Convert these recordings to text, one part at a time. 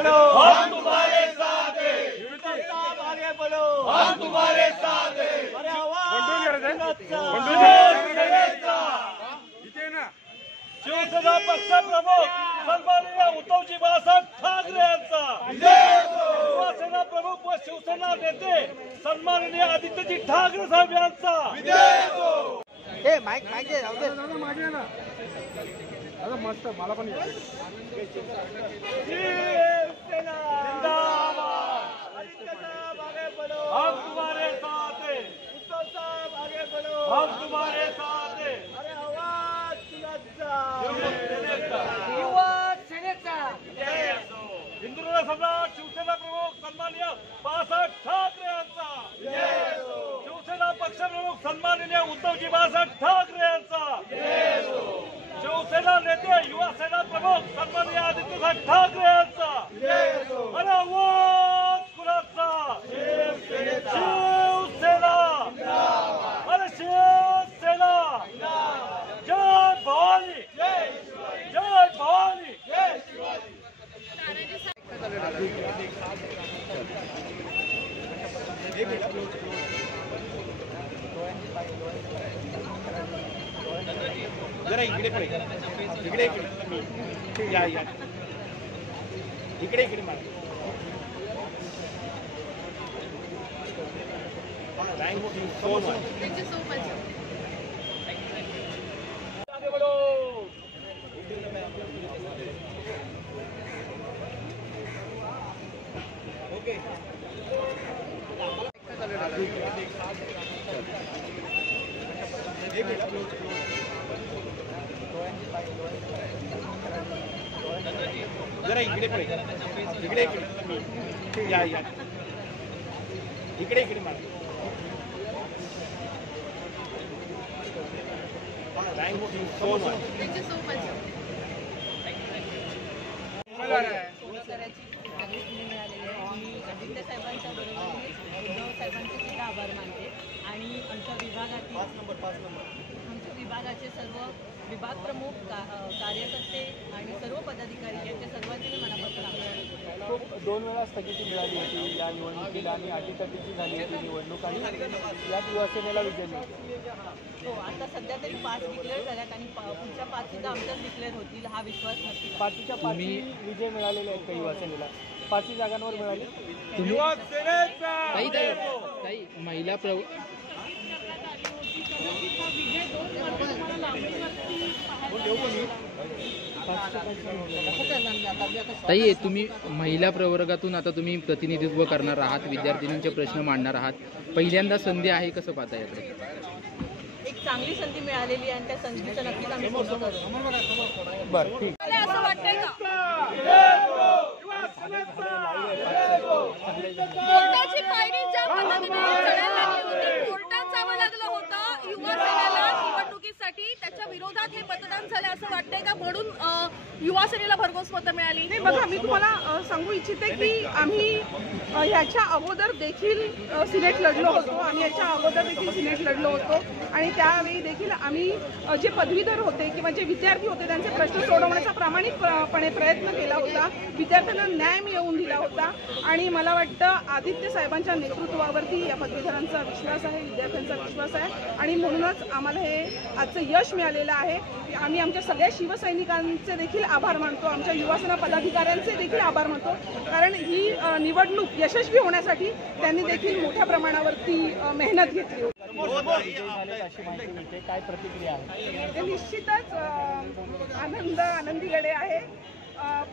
बढ़ो, हम तुम्हारे साथ हैं। साहब आगे बढ़ो, हम तुम्हारे साथ हैं। अरे आवाज शिवसेना पक्षप्रमुख सन्माननीय उद्धवजी बाळासाहेब ठाकरे यांचा, युवासेना प्रमुख व शिवसेना नेते सन्माननीय आदित्यजी ठाकरे साहेब यांचा माईक दे राहू दे दादा मस्त मला पण शिवसेना जिंदाबाद, आदित्य साहब आगे बढ़ो, हम तुम्हारे साथ हैं, उद्धव साहब आगे बढ़ो, हम तुम्हारे साथ हैं, अरे आवाज युवा सेनेचा हिंदुराव सम्राट शिवसेना प्रमुख सन्माननीय बाळासाहेब ठाकरे यांचा, शिवसेना पक्षप्रमुख सन्माननीय उद्धवजी बाळासाहेब ठाकरे यांचा, शिवसेना नेते युवा सेना प्रमुख सन्माननीय आदित्यसाहेब ठाकरे यांचा, अरे आवाज कुणाचा? शिवसेना, अरे शिवसेना, जय भवानी, जय भवानी. जरा इकडे पडे, इकडे इकडे या या इकडे इकडे मला थँक यू सो मच. आगे बढ़ो. ओके जरा इकडे पडे, इकडे इकडे या या इकडे इकडे मला thank you so much. Aditya साहेबांच्या बरोबरीने उद्धव साहेबांचे सुद्धा आभार मानते आणि आमच्या विभागातील आमच्या विभागाचे सर्व विभाग प्रमुख कार्यकर्ते आणि सर्व पदाधिकारी यांच्या सर्वांचे मनापासून आभार. खूप 2 वेळा स्थगिती मिळाली होती या निवडणुकीला आणि अटीतटीची झाली होती निवडणूक आणि यात युवासेनेला विजय मिळतो. हो, आता सध्या तरी 5 डिक्लेअर झाल्यात आणि पुढच्या 5 सुद्धा आमच्याच डिक्लेअर होतील हा विश्वास नक्की. 5च्या 5 विजय मिळालेले आहेत का युवासेनेला? 5 जागांवर मिळाली. ताई महिला ताई तुम्ही महिला प्रवर्गातून आता तुम्ही प्रतिनिधित्व करणार आहात, विद्यार्थिनींचे प्रश्न मांडणार आहात, पहिल्यांदा संधी आहे, कसं पाहता याकडे? एक चांगली संधी मिळालेली आहे आणि त्या संधीचं नक्कीच आम्ही पूर्ण करू. बरं ठीक. असं वाटतंय का कोर्टाची पायरी ज्या पद्धतीने चढायला लागली होती, कोर्टात जावं लागलं होतं युवा सेनेला निवडणुकीसाठी, त्याच्या विरोधात हे मतदान झालं असं वाटतंय का? म्हणून युवा सेनेला भरघोस मतं मिळाली. नाही बघा, मी तुम्हाला सांगू इच्छिते की आम्ही ह्याच्या अगोदर देखील सिनेट लढलो होतो, आम्ही याच्या अगोदर देखील सिनेट लढलो होतो आणि त्यावेळी देखील आम्ही जे पदवीधर होते किंवा जे विद्यार्थी होते त्यांचे प्रश्न सोडवण्याचा प्रामाणिकपणे प्रयत्न केला होता, विद्यार्थ्यांना न्याय मिळवून दिला होता आणि मला वाटतं आदित्य साहेबांच्या नेतृत्वावरती या पदवीधरांचा विश्वास आहे, विद्यार्थ्यांचा विश्वास आहे आणि म्हणूनच आम्हाला हे आजचं यश मिळालेलं आहे. आम्ही आमच्या सगळ्या शिवसैनिकांचे देखील आभार मानतो, आमच्या युवासेना पदाधिकाऱ्यांचे देखील आभार मानतो, कारण ही निवडणूक यशस्वी होण्यासाठी त्यांनी देखील मोठ्या प्रमाणावरती मेहनत घेतली होती. अशी माहिती मिळते, काय प्रतिक्रिया आहे? ते निश्चितच आनंदीकडे आहे,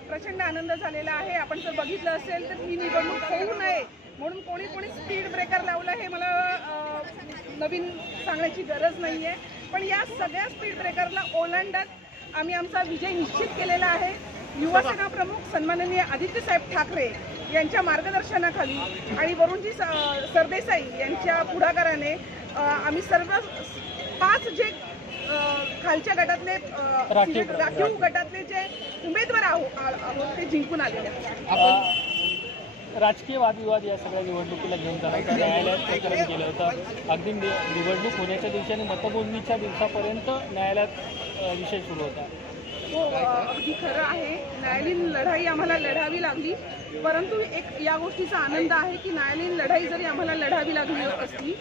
प्रचंड आनंद झालेला आहे. आपण जर बघितलं असेल तर ही निवडणूक होऊ नये म्हणून कोणी स्पीड ब्रेकर लावलं हे मला नवीन सांगण्याची गरज नाही आहे, पण या सगळ्या स्पीड ब्रेकरला ओलांडत आम्ही आमचा विजय निश्चित केलेला आहे. युवासेना प्रमुख सन्माननीय आदित्यसाहेब ठाकरे यांच्या मार्गदर्शनाखाली आणि वरुणजी सरदेसाई यांच्या पुढाकाराने आम्ही सर्व 5 जे खालच्या गटातले राखीव गटातले जे उमेदवार आहोत ते जिंकून आलेले आहेत. राजकीय वादविवाद या सगळ्या निवडणुकीला घेऊन जाण्याचं न्यायालयात प्रकरण केलं होतं. अगदी निवडणूक होण्याच्या दिवशी आणि मतमोजणीच्या दिवसापर्यंत न्यायालयात विषय सुरू होता. हो, अगदी खरं आहे. न्यायालयीन लढाई आम्हाला लढावी लागली, परंतु एक या गोष्टीचा आनंद आहे की न्यायालयीन लढाई जरी आम्हाला लढावी लागली असली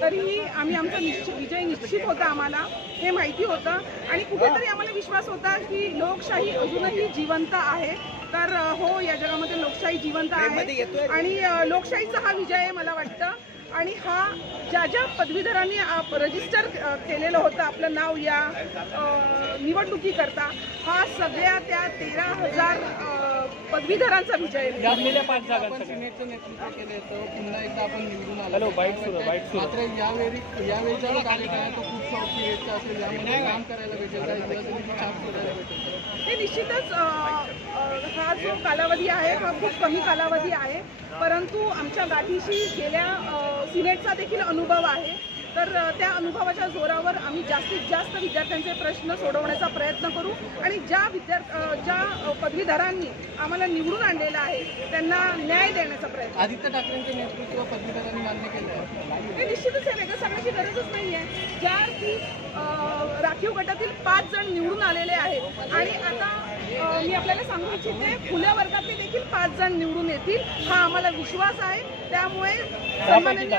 तरीही आम्ही आमचा विजय निश्चित होता. आम्हाला हे माहिती होतं आणि कुठेतरी आम्हाला विश्वास होता की लोकशाही अजूनही जिवंत आहे. तर हो, या जगामध्ये लोकशाही जिवंत आहे आणि लोकशाहीचा हा विजय आहे मला वाटतं. आणि हा ज्या ज्या पदवीधरांनी रजिस्टर केलेलं होतं आपलं नाव या निवडणुकीकरता, हा सगळ्या त्या 13,000 पदवीधरांचा विजय आहे. लागलेल्या 5 जागांचं सिनेटचं नेतृत्व केलं होतं, पुन्हा एकदा आपण निवडून आलो. हॅलो, बाईट सुरू. मात्र यावेळीचा जो कार्यकाळ आहे तो खूप शॉर्ट पिरियडचा असेल, यामध्ये काम करायला भेटेल का, युवासेनेची छाप सोडायला भेटेल का? हे निश्चितच हा जो कालावधी आहे हा खूप कमी कालावधी आहे, परंतु आमच्या गाठीशी गेल्या सिनेटचा देखील अनुभव आहे. तर त्या अनुभवाच्या जोरावर आम्ही जास्तीत जास्त विद्यार्थ्यांचे प्रश्न सोडवण्याचा प्रयत्न करू आणि ज्या पदवीधरांनी आम्हाला निवडून आणलेलं आहे त्यांना न्याय देण्याचा प्रयत्न. आदित्य ठाकरेंचं नेतृत्व पदवीधरांनी मान्य केलं आहे. हे निश्चितच आहे, वेगळं सांगण्याची गरजच नाही आहे. ज्या की राखीव गटातील 5 जण निवडून आलेले आहेत आणि आता मी आपल्याला सांगू इच्छिते खुल्या वर्गातले देखील 5 जण निवडून येतील, हा आम्हाला विश्वास आहे. त्यामुळे सन्माननीय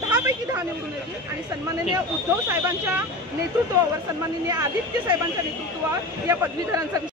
10 पैकी 10 निवडून येतील आणि सन्माननीय उद्धव साहेबांच्या नेतृत्वावर, सन्माननीय आदित्य साहेबांच्या नेतृत्वावर या पदवीधरांचा